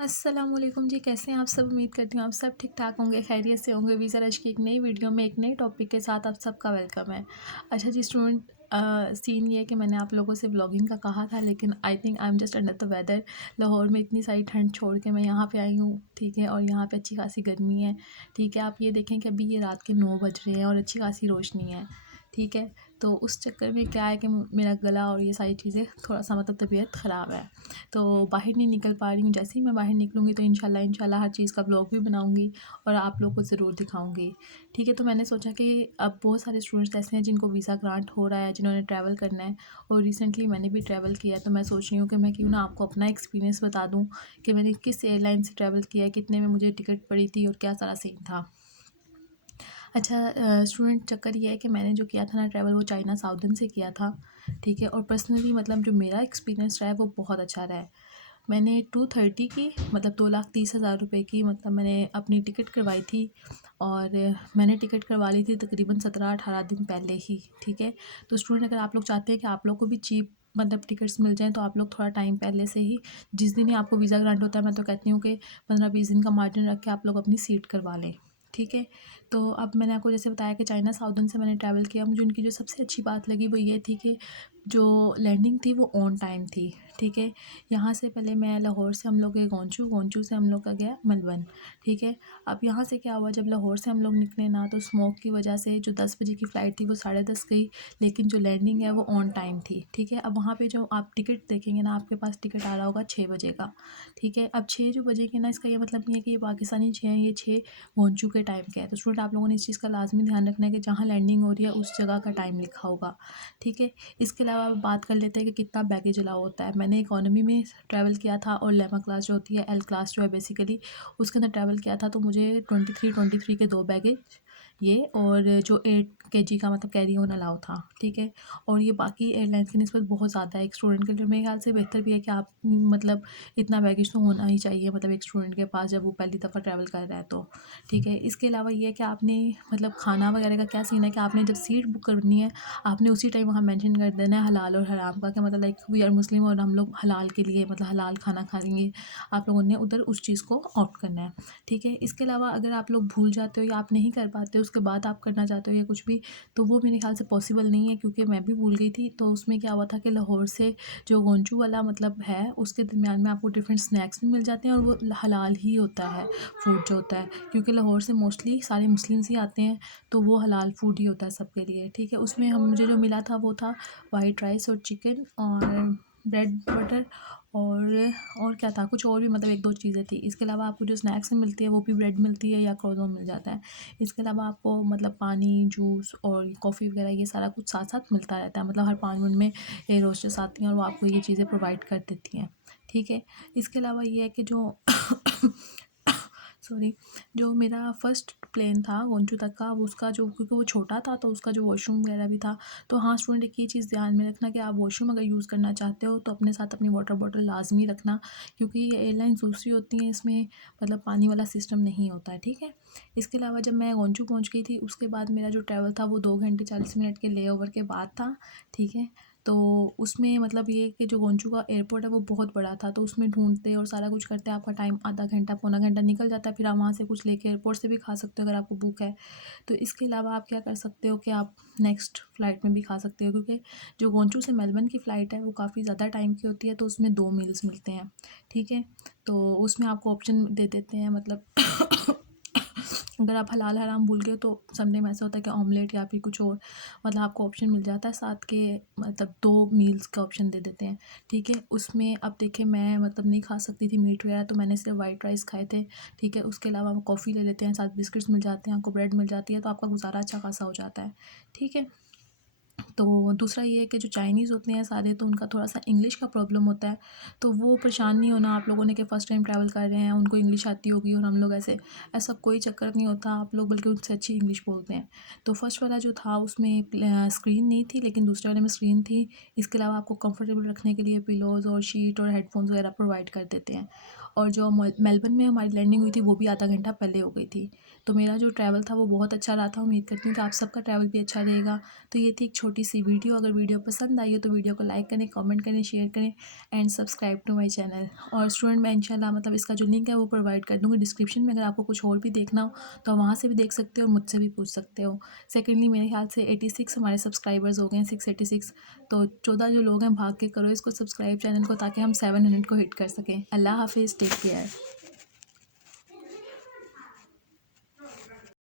अस्सलामुअलैकुम जी, कैसे हैं आप सब। उम्मीद करती हूँ आप सब ठीक ठाक होंगे, खैरियत से होंगे। वीज़ा रश की एक नई वीडियो में एक नए टॉपिक के साथ आप सबका वेलकम है। अच्छा जी स्टूडेंट, सीन ये है कि मैंने आप लोगों से व्लॉगिंग का कहा था, लेकिन I think I am just under the weather. Lahore में इतनी सारी ठंड छोड़ के मैं यहाँ पे आई हूँ, ठीक है, और यहाँ पे अच्छी खासी गर्मी है, ठीक है। आप ये देखें कि अभी ये रात के 9 बज रहे हैं और अच्छी खासी रोशनी है, ठीक है। तो उस चक्कर में क्या है कि मेरा गला और ये सारी चीज़ें थोड़ा सा मतलब तबीयत ख़राब है, तो बाहर नहीं निकल पा रही हूँ। जैसे ही मैं बाहर निकलूँगी तो इंशाल्लाह हर चीज़ का व्लॉग भी बनाऊँगी और आप लोगों को ज़रूर दिखाऊँगी, ठीक है। तो मैंने सोचा कि अब बहुत सारे स्टूडेंट्स ऐसे हैं जिनको वीज़ा ग्रांट हो रहा है, जिन्होंने ट्रैवल करना है, और रिसेंटली मैंने भी ट्रैवल किया है। तो मैं सोच रही हूँ कि मैं क्यों ना आपको अपना एक्सपीरियंस बता दूँ कि मैंने किस एयरलाइन से ट्रैवल किया है, कितने में मुझे टिकट पड़ी थी और क्या सारा सीन था। अच्छा स्टूडेंट, चक्कर ये है कि मैंने जो किया था ना ट्रैवल, वो चाइना साउदर्न से किया था, ठीक है। और पर्सनली मतलब जो मेरा एक्सपीरियंस रहा है वो बहुत अच्छा रहा है। मैंने 230 की मतलब 2,30,000 रुपये की मतलब मैंने अपनी टिकट करवाई थी, और मैंने टिकट करवा ली थी तकरीबन 17-18 दिन पहले ही, ठीक है। तो स्टूडेंट, अगर आप लोग चाहते हैं कि आप लोग को भी चीप मतलब टिकट्स मिल जाएँ, तो आप लोग थोड़ा टाइम पहले से ही, जिस दिन ही आपको वीज़ा ग्रांट होता है, मैं तो कहती हूँ कि 15-20 दिन का मार्जिन रख के आप लोग अपनी सीट करवा लें, ठीक है। तो अब मैंने आपको जैसे बताया कि चाइना साउदर्न से मैंने ट्रैवल किया। मुझे उनकी जो सबसे अच्छी बात लगी वो ये थी कि जो लैंडिंग थी वो ऑन टाइम थी, ठीक है। यहाँ से पहले मैं लाहौर से हम लोग गए गोंचू, गोंचू से हम लोग का गया मेलबर्न, ठीक है। अब यहाँ से क्या हुआ, जब लाहौर से हम लोग निकले ना, तो स्मोक की वजह से जो 10 बजे की फ़्लाइट थी वो 10:30 गई, लेकिन जो लैंडिंग है वो ऑन टाइम थी, ठीक है। अब वहाँ पे जो आप टिकट देखेंगे ना, आपके पास टिकट आ रहा होगा 6 बजे का, ठीक है। अब 6 जो बजे के ना, इसका ये मतलब नहीं है कि ये पाकिस्तानी 6 हैं, ये 6 गोंचू के टाइम के हैं। तो स्टूडेंट, आप लोगों ने इस चीज़ का लाजमी ध्यान रखना है कि जहाँ लैंडिंग हो रही है उस जगह का टाइम लिखा होगा, ठीक है। इसके अलावा अब बात कर लेते हैं कि कितना बैगेज अलाउ होता है। मैंने इकोनॉमी में ट्रैवल किया था, और लेमा क्लास जो होती है, एल क्लास जो है बेसिकली, उसके अंदर ट्रैवल किया था। तो मुझे 23 के 2 बैगेज ये, और जो 8 kg का मतलब कैरी ऑन अलाउ था, ठीक है। और ये बाकी एयरलाइंस की निस्बत बहुत ज़्यादा है। एक स्टूडेंट के लिए मेरे ख्याल से बेहतर भी है कि आप मतलब इतना बैगेज तो होना ही चाहिए, मतलब एक स्टूडेंट के पास जब वो पहली दफ़ा ट्रैवल कर रहा है तो, ठीक है। इसके अलावा ये है कि आपने मतलब खाना वगैरह का क्या सीन है कि आपने जब सीट बुक करनी है, आपने उसी टाइम वहाँ मेंशन कर देना है हलाल और हराम का, कि मतलब लाइक वी आर मुस्लिम और हम लोग हलाल के लिए मतलब हलाल खाना खाएंगे, आप लोगों ने उधर उस चीज़ को ऑप्ट करना है, ठीक है। इसके अलावा अगर आप लोग भूल जाते हो या आप नहीं कर पाते हो, उसके बाद आप करना चाहते हो या कुछ भी, तो वो मेरे ख्याल से पॉसिबल नहीं है, क्योंकि मैं भी भूल गई थी। तो उसमें क्या हुआ था कि लाहौर से जो गोंचू वाला मतलब है, उसके दरमियान में आपको डिफरेंट स्नैक्स भी मिल जाते हैं, और वो हलाल ही होता है फूड जो होता है, क्योंकि लाहौर से मोस्टली सारे मुस्लिम्स ही आते हैं, तो वो हलाल फूड ही होता है सबके लिए, ठीक है। उसमें हम मुझे जो मिला था वो था वाइट राइस और चिकन और ब्रेड बटर, और क्या था, कुछ और भी मतलब एक दो चीज़ें थी। इसके अलावा आपको जो स्नैक्स में मिलती है वो भी ब्रेड मिलती है या क्रोज़ोन मिल जाता है। इसके अलावा आपको मतलब पानी, जूस और कॉफ़ी वगैरह ये सारा कुछ साथ साथ मिलता रहता है, मतलब हर 5 मिनट में एयर होस्टेस आती हैं और वो आपको ये चीज़ें प्रोवाइड कर देती हैं, ठीक है। इसके अलावा ये है कि जो सॉरी, जो मेरा फर्स्ट प्लेन था गोंचू तक का, वो उसका जो, क्योंकि वो छोटा था तो उसका जो वॉशरूम वगैरह भी था। तो हाँ स्टूडेंट, एक ये चीज़ ध्यान में रखना कि आप वॉशरूम अगर यूज़ करना चाहते हो तो अपने साथ अपनी वाटर बॉटल लाजमी रखना, क्योंकि ये एयरलाइंस दूसरी होती हैं, इसमें मतलब पानी वाला सिस्टम नहीं होता है, ठीक है। इसके अलावा जब मैं गोंचू पहुँच गई थी, उसके बाद मेरा जो ट्रैवल था वो 2 घंटे 40 मिनट के ले ओवर के बाद था, ठीक है। तो उसमें मतलब ये कि जो गोंचू का एयरपोर्ट है वो बहुत बड़ा था, तो उसमें ढूंढते और सारा कुछ करते आपका टाइम आधा घंटा पौना घंटा निकल जाता है। फिर आप वहाँ से कुछ लेके एयरपोर्ट से भी खा सकते हो अगर आपको भूख है। तो इसके अलावा आप क्या कर सकते हो कि आप नेक्स्ट फ़्लाइट में भी खा सकते हो, क्योंकि जो गोंचू से मेलबर्न की फ़्लाइट है वो काफ़ी ज़्यादा टाइम की होती है, तो उसमें 2 मील्स मिलते हैं, ठीक है। तो उसमें आपको ऑप्शन दे देते हैं मतलब अगर आप हलाल हराम भूल गए तो समटाइम ऐसा होता है कि ऑमलेट या फिर कुछ और मतलब आपको ऑप्शन मिल जाता है साथ के, मतलब 2 मील्स का ऑप्शन दे देते हैं, ठीक है। उसमें अब देखें मैं मतलब नहीं खा सकती थी मीट वगैरह, तो मैंने सिर्फ वाइट राइस खाए थे, ठीक है। उसके अलावा वो कॉफ़ी ले लेते हैं, साथ बिस्किट्स मिल जाते हैं, आपको ब्रेड मिल जाती है, तो आपका गुजारा अच्छा खासा हो जाता है, ठीक है। तो दूसरा ये है कि जो चाइनीज़ होते हैं सारे, तो उनका थोड़ा सा इंग्लिश का प्रॉब्लम होता है, तो वो परेशान नहीं होना आप लोगों ने कि फ़र्स्ट टाइम ट्रैवल कर रहे हैं उनको इंग्लिश आती होगी और हम लोग ऐसा कोई चक्कर नहीं होता, आप लोग बल्कि उनसे अच्छी इंग्लिश बोलते हैं। तो फर्स्ट वाला जो था उसमें स्क्रीन नहीं थी, लेकिन दूसरे वाले में स्क्रीन थी। इसके अलावा आपको कंफर्टेबल रखने के लिए पिलोज़ और शीट और हेडफोन्स वगैरह प्रोवाइड कर देते हैं। और जो मेलबर्न में हमारी लैंडिंग हुई थी वो भी आधा घंटा पहले हो गई थी। तो मेरा जो ट्रैवल था वो बहुत अच्छा रहा था। उम्मीद करती हूँ कि आप सबका ट्रैवल भी अच्छा रहेगा। तो ये थी एक छोटी सी वीडियो। अगर वीडियो पसंद आई हो तो वीडियो को लाइक करें, कमेंट करें, शेयर करें and subscribe to my channel. और स्टूडेंट, मैं इंशाल्लाह मतलब इसका जो लिंक है वो प्रोवाइड कर दूँगी डिस्क्रिप्शन में। अगर आपको कुछ और भी देखना हो तो वहाँ से भी देख सकते हो और मुझसे भी पूछ सकते हो। सेकेंडली, मेरे ख्याल से 86 हमारे सब्सक्राइबर्स हो गए हैं, 686। तो 14 जो लोग हैं भाग के करो इसको सब्सक्राइब चैनल को, ताकि हम 700 को हिट कर सकें। अल्लाह हाफिज़, टेक केयर।